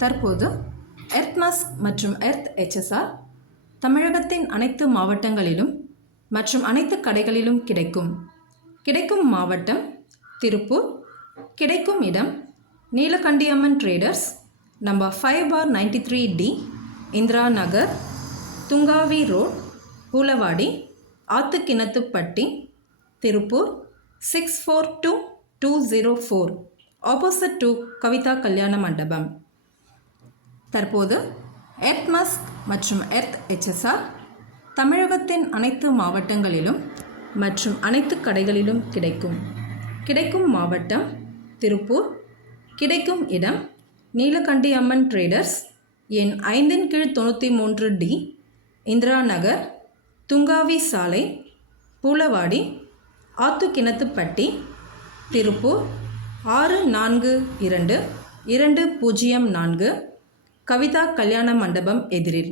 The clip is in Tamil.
தற்போது எர்த் மாஸ்க் மற்றும் எர்த் HSR தமிழகத்தின் அனைத்து மாவட்டங்களிலும் மற்றும் அனைத்து கடைகளிலும் கிடைக்கும் மாவட்டம் திருப்பூர். கிடைக்கும் இடம் Neelakandiyamman traders, number 5/93D, Indira Nagar, Thungavi road, Poolavadi, Athukinathupatti, Tiruppur 642204, opposite to Kavitha Kalyana Mandapam. தற்போது எர்த் மாஸ்க் மற்றும் எர்த் HSR தமிழகத்தின் அனைத்து மாவட்டங்களிலும் மற்றும் அனைத்து கடைகளிலும் கிடைக்கும் மாவட்டம் திருப்பூர். கிடைக்கும் இடம் நீலகண்டியம்மன் ட்ரேடர்ஸ், எண் 5/93D, இந்திரா நகர், துங்காவி சாலை, பூலவாடி, ஆத்துக்கிணத்துப்பட்டி, திருப்பூர் 642204, கவிதா கல்யாண மண்டபம் எதிரில்.